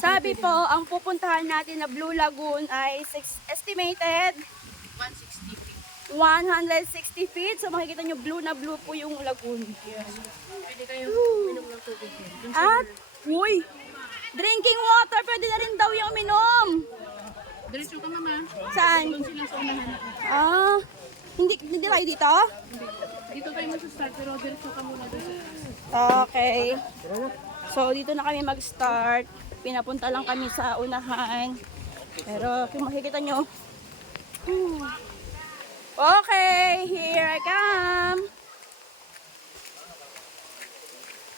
Sabi po, ang pupuntahan natin na Blue Lagoon ay estimated 160 feet. So makikita nyo, blue na blue po yung lagoon. Pwede kayo uminom ng tubig. At, uy, drinking water, pwede na rin daw yung uminom. Diretso ka, mama. Saan? Doon sila sa unahan. Ah, hindi tayo dito? Dito tayo mag-start, pero diretso ka muna doon. Okay. So, dito na kami mag-start. Pinapunta lang kami sa unahan. Pero, kung makikita nyo, okay, here I come.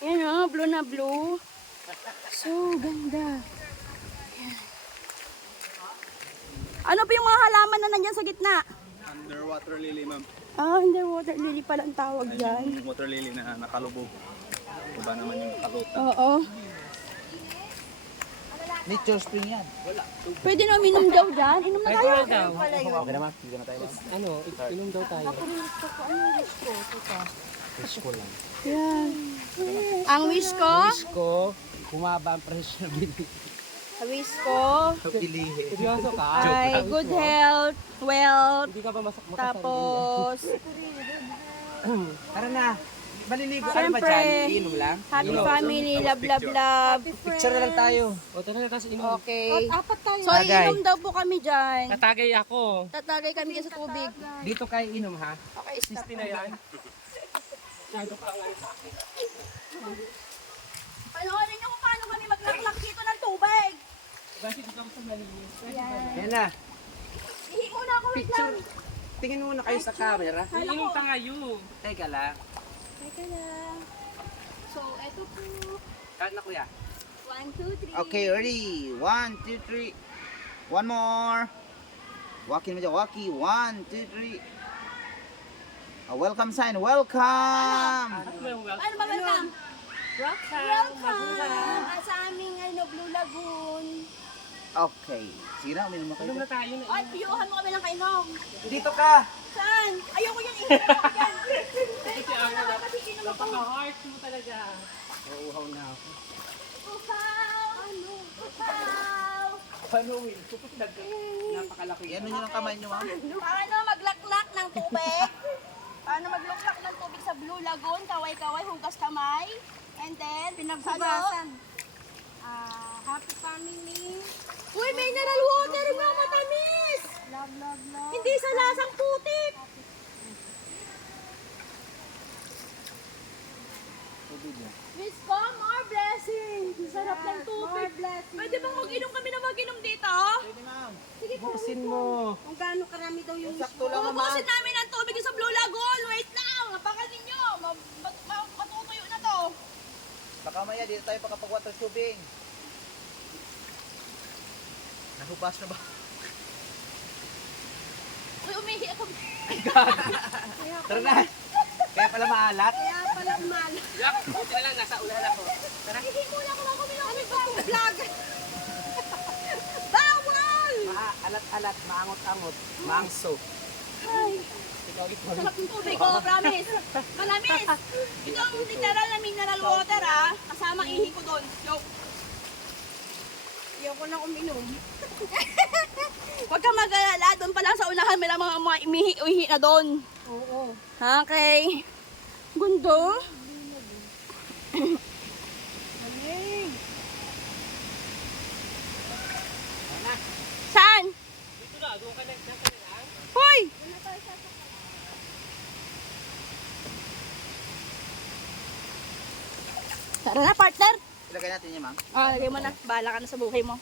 Yan o, blue na blue. So, ganda. Yan. Ano pa yung mga halaman na nandyan sa gitna? Underwater lily, ma'am. Ah, underwater lily pala ang tawag dyan. Yung water lily na nakalubog. Iba naman yung kalutan. Oo. Nature spring yan. Pwede na uminom daw dyan. Inom na tayo. Okay naman, hindi na tayo. Ano, inom daw tayo. Wish ko lang. Yan. Ang wish ko? Wish ko, kumaba ang presyo ng bili. Ang wish ko Pilihin. Seryoso ka? ay good health, wealth, Hindi ka ba makasarili? tapos Tara na. Maliligo. Ano ba Siyempre. dyan? Iinom lang? happy family, love, love, love. Picture na lang tayo. O, tara na, tapos inom. Okay. So, Tagay. inom daw po kami dyan. Tatagay ako. Tatagay kami dyan sa tubig. Dito kayo inom ha. Okay, stop. 60 na yan. Panoorin nyo kung paano kami maglaklak dito ng tubig. Bakit ikaw sa malinis? Yan na. Ihi muna ako, wait lang. Picture. Tingin muna kayo sa camera. Inom tayo. Teka lang. Teka lang. So, eto po. Cut na kuya. 1, 2, 3. Okay, ready? 1, 2, 3. One more. Walking with the walkie. 1, 2, 3. A welcome sign. Welcome. Ano ba welcome? Welcome sa aming Blue Lagoon. Okay. Sige na, uminom na kayo. Inom na tayo na. Ay, piyuhan mo kami ng kainom. Dito ka. Saan? Ayoko yan, inom ako yan. Kasi ang napaka-heart mo talaga. Uuhaw na ako. Upaw! Ano? Upaw! Paano Will? Napakalaki. Yan nyo ng kamay nyo, ma'am. Paano maglaklak ng tubig? Paano maglaklak ng tubig sa Blue Lagoon? Kaway-kaway, hugas kamay. And then, pinaghugasan. Happy family. Uy, mineral water nga matamis! Love, love, love. Hindi sa lasang putik! Miss ko, more blessings! Sarap ng tubig. Pwede bang mag-inom kami na mag-inom dito? Pwede, ma'am. Sige po. Bukasin mo. Kung gaano karami daw yung Sakto lang, ma'am. Ubusin namin ang tubig sa Blue Lagoon. Wait lang! Napakasin nyo! Matutuyo na to. Baka maya, dito tayo pakapag-water tubing. Nahubas na ba? Uy, umihi ako. Tara na. Kaya pala maalat. Kaya pala mal. Yak, buti na lang, nasa unahan ako. Ihi muna ako ng kumilang. Ano ba? Vlog. Bawal! Maalat-alat, maangot-angot, maangso. Ay, sarap ng tubig ko, promise. Malamis. Ito ang literal na mineral water, kasama ihi ko doon. Joke. Ayoko na uminom. Huwag kang mag-alala, doon pa lang sa unahan, may lang mga imihi na doon. Oo. Okay. Gundo. Saan? Dito na, doon ka nasa na lang. Hoy! Tara na, partner. Ilagay natin yan, ma'am. Lagay mo na. Bahala ka na sa buhay mo.